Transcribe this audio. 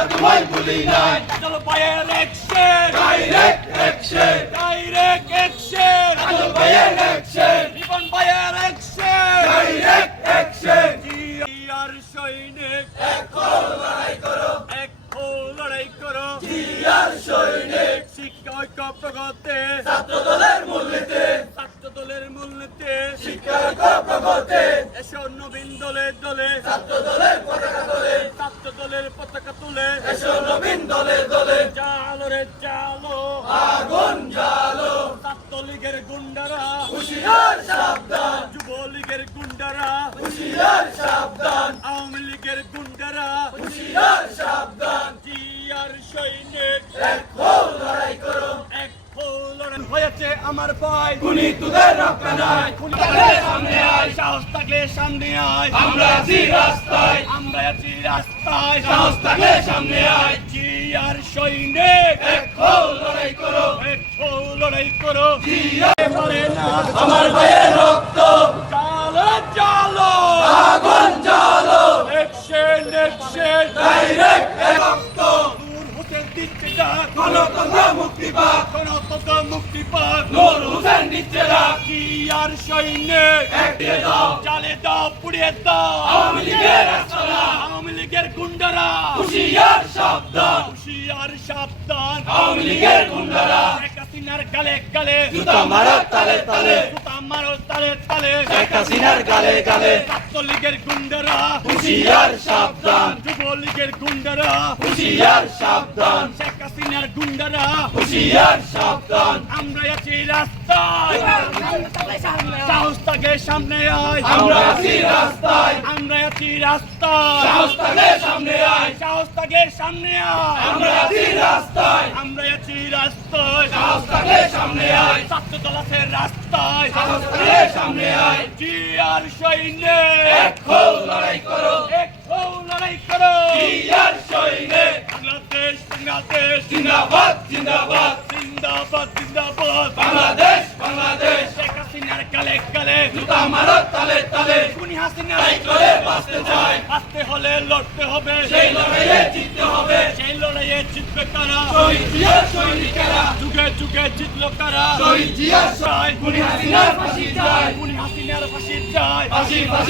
আমরা তোমায় ভুলি নাই action direct action direct action Kajal ভাইয়ের অ্যাকশন রিপন ভাইয়ের অ্যাকশন ডাইরেক্ট অ্যাকশন জিয়ার সৈনিক এক হও লড়াই করো এক হো লড়াই করো জিয়ার সৈনিক শিক্ষা ঐক্য প্রগতে ছাত্র দলের মূলনীতি ছাত্র দলের মূলনীতি শিক্ষার প্রগতে এসো নবীন দলে দলে ছাত্র দলের পতাকা দলে ছাত্র দলের পতাকা তুলে এসো নবীন দলে দলে জালো। রে জালো। ছাত্রলীগের গুন্ডারা। হুশিয়ার সাবধান। যুবলীগের গুন্ডারা। হুশিয়ার সাবধান। আওয়ামী লীগের গুন্ডারা। হুশিয়ার সাবধান। জিয়ার সৈনিক। এক লড়াই করো। এক হয়েছে আমার ভাই খুনি তোদের রক্ষা নাই। আয় সাহস থাকলে সামনে আয়। আমরা আছি রাস্তায়। আমরা আছি রাস্তায়। সাহস থাকলে সামনে আয়। জিয়ার সৈনিক। এক লড়াই করো। এক লড়াই করো। জিয়া পারে না। আমার ভাইয়ের সৈনিক। দিয়ে দাও পুড়িয়ে দাও। আওয়ামী লীগের আওয়ামী লীগের গুন্ডারা। হুশিয়ার সাবধান। হুশিয়ার সাবধান। আওয়ামী লীগের গুন্ডারা। শেখ হাসিনার গালে গালে। জুতা মারো তালে তালে। জুতা মারো তালে তালে। শেখ হাসিনার গালে গালে। ছাত্রলীগের গুন্ডারা। হুশিয়ার সাবধান। যুবলীগের গুন্ডারা। হুশিয়ার সাবধান। হাসিনার গুন্ডারা। হুশিয়ার সাবধান। আমরা আছি রাস্তায়। সাহস থাকে সামনে আয়। আমরা আছি রাস্তায়। আমরা আছি রাস্তায়। সাহস থাকলে সামনে আয়। সাহস থাকে সামনে আয়। আমরা আছি রাস্তায়। আমরা আছি রাস্তায়। সাহস থাকলে সামনে আয়। ছাত্র রাস্তায়। সাহস থাকলে সামনে আয়। জি আর সৈনিক এক লড়াই করো। এক লড়াই করো। সৈনিক বাংলাদেশ বাংলাদেশ জিন্দাবাদ জিন্দাবাদ। জিন্দাবাদ জিন্দাবাদ। বাংলাদেশ বাংলাদেশ। শেখ হাসিনার গালে গালে জুতা মারো তালে তালে খুনি হাসিনার করে বাঁচতে চায়। আসতে হলে লড়তে হবে। সেই লড়াইয়ে জিততে হবে। সেই লড়াইয়ে জিতবে কারা? শহীদ জিয়ার সৈনিকেরা যুগে যুগে জিতলো কারা? শহীদ জিয়ার চাই খুনি হাসিনার ফাঁসি চায়। খুনি হাসিনার ফাঁসি চাই ফাঁসি ফাঁসি